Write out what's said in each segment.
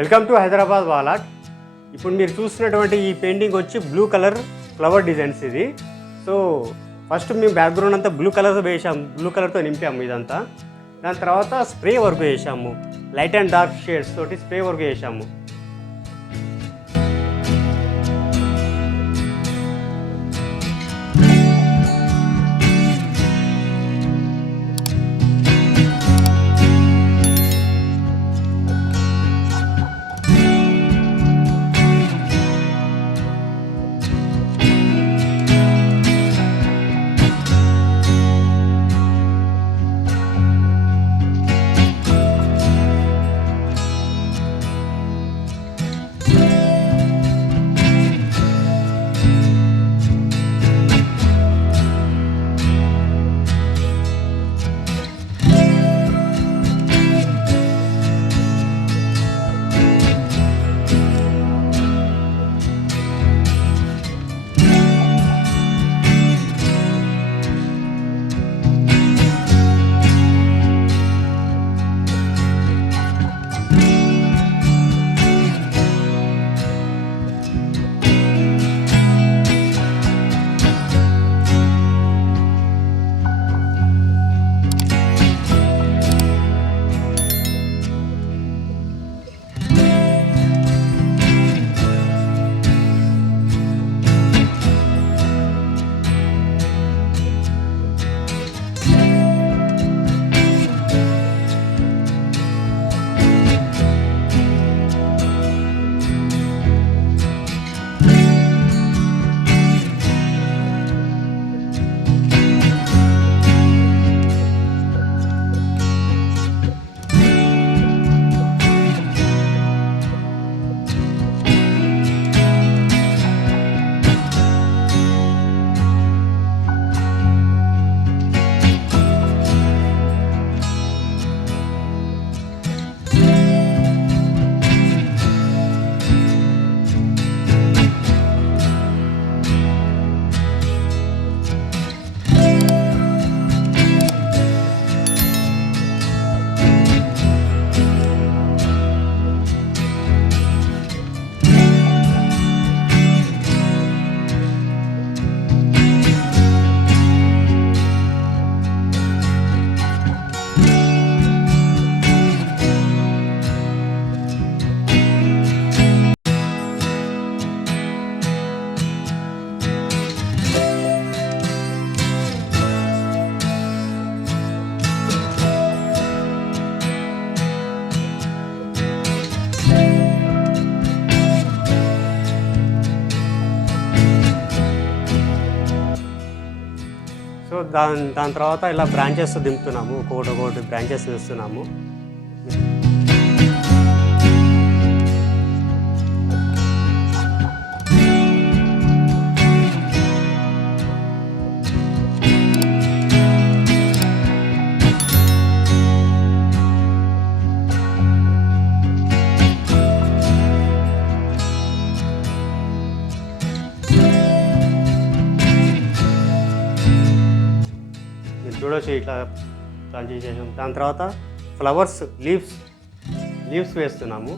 Welcome to Hyderabad వాలాట్. ఇప్పుడు మీరు చూస్తున్నటువంటి ఈ పెయింటింగ్ వచ్చి బ్లూ కలర్ ఫ్లవర్ డిజైన్స్ ఇది. సో ఫస్ట్ మేము బ్యాక్గ్రౌండ్ అంతా బ్లూ కలర్తో వేసాము, బ్లూ కలర్తో నింపాము ఇదంతా. దాని తర్వాత స్ప్రే వర్క్ చేసాము, లైట్ అండ్ డార్క్ షేడ్స్ తోటి స్ప్రే వర్క్ చేసాము. సో దాని తర్వాత ఇలా బ్రాంచెస్ దింపుతున్నాము, ఒక్కొక్కటి బ్రాంచెస్ వేస్తున్నాము. చూడవచ్చు ఇట్లా ప్లాన్ చేసాము. దాని తర్వాత ఫ్లవర్స్ లీవ్స్ వేస్తున్నాము.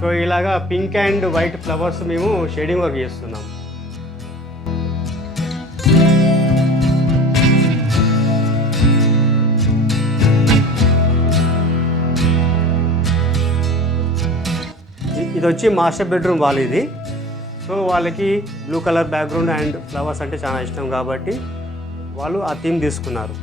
సో ఇలాగా పింక్ అండ్ వైట్ ఫ్లవర్స్ మేము షేడింగ్ వర్క్ చేస్తున్నాం. ఇది వచ్చి మాస్టర్ బెడ్రూమ్ వాల్ ఇది. సో వాళ్ళకి blue colour background and flowers అంటే చాలా ఇష్టం కాబట్టి వాళ్ళు ఆ థీమ్ తీసుకున్నారు.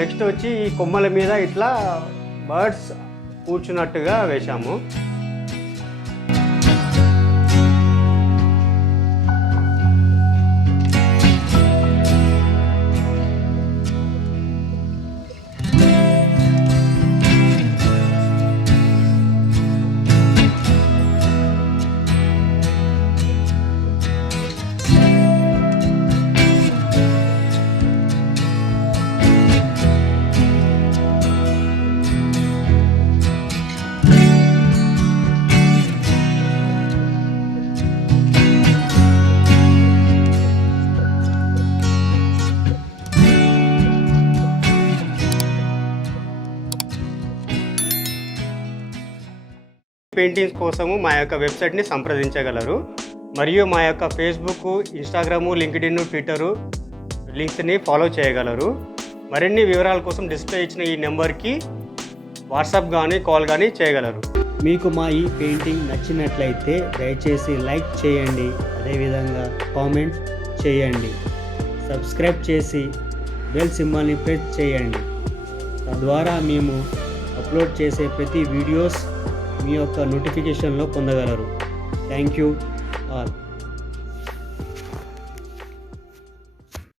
నెక్స్ట్ వచ్చి ఈ కొమ్మల మీద ఇట్లా బర్డ్స్ కూర్చున్నట్టుగా వేశాము. పెయింటింగ్స్ కోసము మా యొక్క వెబ్సైట్ని సంప్రదించగలరు. మరియు మా యొక్క ఫేస్బుక్, ఇన్స్టాగ్రాము, లింక్డ్ఇన్, ట్విట్టరు లింక్స్ని ఫాలో చేయగలరు. మరిన్ని వివరాల కోసం డిస్ప్లే ఇచ్చిన ఈ నెంబర్కి వాట్సాప్ కానీ కాల్ కానీ చేయగలరు. మీకు మా ఈ పెయింటింగ్ నచ్చినట్లయితే దయచేసి లైక్ చేయండి, అదేవిధంగా కామెంట్ చేయండి, సబ్స్క్రైబ్ చేసి బెల్ సింబల్ని ప్రెస్ చేయండి. తద్వారా మేము అప్లోడ్ చేసే ప్రతి వీడియోస్ మీ యొక్క నోటిఫికేషన్లో పొందగలరు. Thank you all.